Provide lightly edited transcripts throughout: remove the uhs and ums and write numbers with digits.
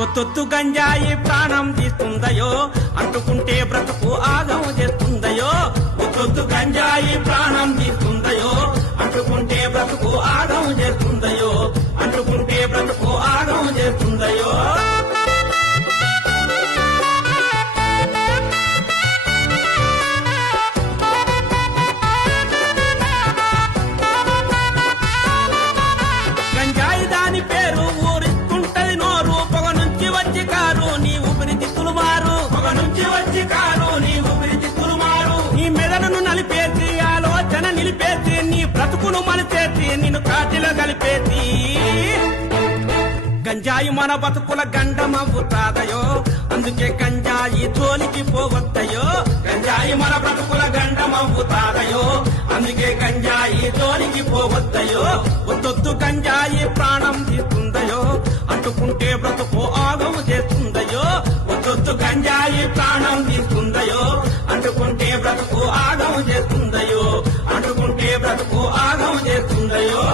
ఒత్తొత్తు గంజాయి ప్రాణం తీస్తుందయో, అంటుకుంటే బ్రతుకు ఆగం చేస్తుందయో. ఒత్తొత్తు గంజాయి ప్రాణం తీస్తుందయో, అంటుకుంటే బ్రతుకు ఆగం చేస్తుందయో. అంటుకుంటే బ్రతుకు ఆగం చేస్తుందయో. గంజాయి దాని పేరు ఊరిస్తుంటది నోరు, పొగ నుంచి వచ్చి కారు నీ ఊపిరితిత్తులు మారు. పొగ నుంచి వచ్చి కారు నీ ఊపిరితిత్తులు మారు. నీ మెదడును నలిపేసి ఆలోచన నిలిపేసి నీ బ్రతుకును మలిపేసి నిన్ను కాటిలో కలిపేసి. గంజాయి మన బతుకుల గండమవుతాదయో, అందుకే గంజాయి జోలికి పోవద్దయో. గంజాయి మన బ్రతుకుల గండమవుతాదయో, అందుకే గంజాయి జోలికి పోవద్దయో. ఒత్తొత్తు గంజాయి ప్రాణం తీస్తుందయో, అంటుకుంటే బ్రతుకు ఆగం చేస్తుందయో. ఒత్తొత్తు గంజాయి ప్రాణం తీస్తుందయో, అంటుకుంటే బ్రతుకు ఆగం చేస్తుందయో. అంటుకుంటే బ్రతుకు ఆగం చేస్తుందయో.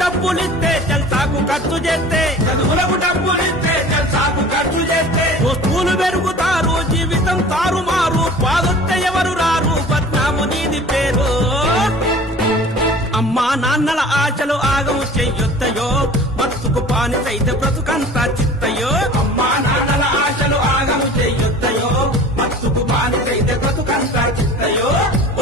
డబ్బులిస్తే జల్సాకు ఖర్చు చేస్తే, చదువులకు డబ్బులిస్తే జల్సాకు ఖర్చు చేస్తే వస్తువులు పెరుగుతారు, జీవితం తారుమారు. పాదొస్తే ఎవరు రారు, బద్నాము నీది పేరు. అమ్మా నాన్నల ఆశలు ఆగం చెయ్యొద్దయో, బతుకు పానిసైతే బ్రతుకంతా చిత్తయో. అమ్మా నాన్నల ఆశలు ఆగం చెయ్యొద్దయో, బతుకు పానిసైతే బ్రతుకంతా చిత్తయో.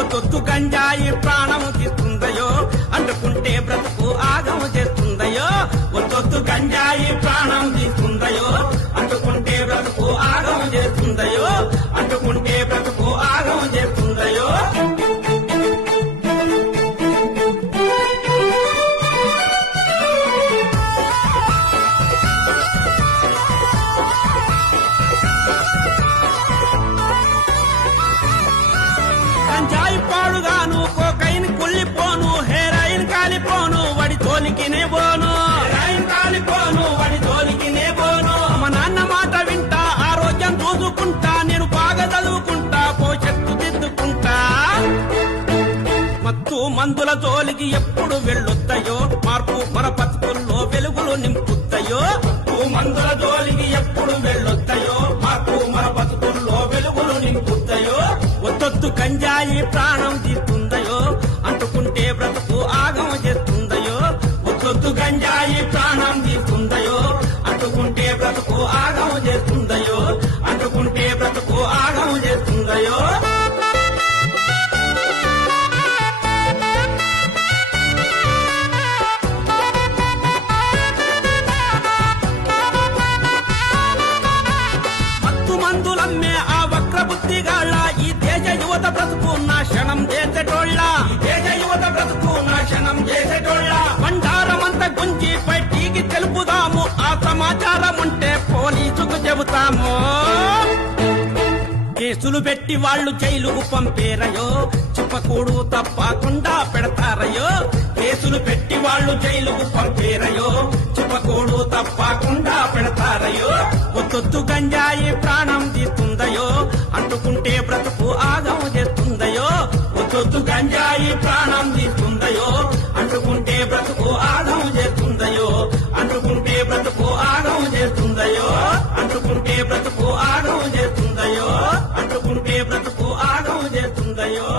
ఒత్తొత్తు గంజాయి ప్రాణం తీస్తుందయో, అంటుకుంటే బ్రతుకు ఆగం చేస్తుందయో. ఒత్తొత్తు గంజాయి ప్రాణం తీస్తుందయో, అంటుకుంటే బ్రతుకు ఆగం చేస్తుందయో. అంటుకుంటే బ్రతుకు ఆగం చేస్తుందయో. గంజాయి పాడుగాను, కోకైన్ కుళ్ళిపోను, హెరాయిన్ కాలిపోను, వడి తోలికినే పోను. హెరాయిన్ కాలిపోను, వడి తోలికినే పోను. మా నాన్న మాట వింటా, ఆరోగ్యం చూసుకుంటా, నేను బాగా చదువుకుంటా, భవిష్యత్తు దిద్దుకుంటా. మత్తు మందుల జోలికి ఎప్పుడు వెళ్ళొద్దయో, మార్పు మన బతుకుల్లో వెలుగులు నింపుద్దయో. మత్తు మందుల జోలికి ఎప్పుడు వెళ్ళొద్దయో, మార్పు మన బతుకుల్లో వెలుగులు నింపుద్దయో. ఒత్తొత్తు గంజాయి ప్రాణం తీస్తుందయో, అంటుకుంటే బ్రతుకు ఆగం చేస్తుందయో. ఒత్తొత్తు గంజాయి ప్రాణం తీస్తుందయో, అంటుకుంటే బ్రతుకు ఆగం చేస్తుందయో. అంటుకుంటే బ్రతుకు ఆగం చేస్తుందయో. మత్తు మందులమ్మే ఆ వక్ర బుద్ధిగాళ్ళ ఈ దేశ యువత బ్రతుకు నాశనం చేసేటోళ్ళ. ఈ దేశ యువత బ్రతుకు నాశనం చేసేటోళ్ళ. బండారమంతా గుంజి బయటికి తెలుపుదాము, ఆ సమాచారం ఉంటే పోలీసుకు చెబుతాము. కేసులు పెట్టి వాళ్ళు జైలుకు పంపేరయో, చెప్పకూడు తప్పకుండా పెడతారయో. కేసులు పెట్టి వాళ్ళు జైలుకు పంపేరయో, చెప్పకూడు తప్పకుండా పెడతారయో. ఒత్తొత్తు గంజాయి ప్రాణం తీస్తుందయో, అంటుకుంటే బ్రతుకు ఆగం చేస్తుందయో. ఒత్తొత్తు గంజాయి ప్రాణం తీస్తుందయో, అంటుకుంటే బ్రతుకు ఆగం చేస్తుందయో. అంటుకుంటే బ్రతుకు ఆగం చేస్తుందయో. అంటుకుంటే బ్రతుకు ఆగం చేస్తుందయో. అంటుకుంటే బ్రతుకు ఆగం చేస్తుందయో.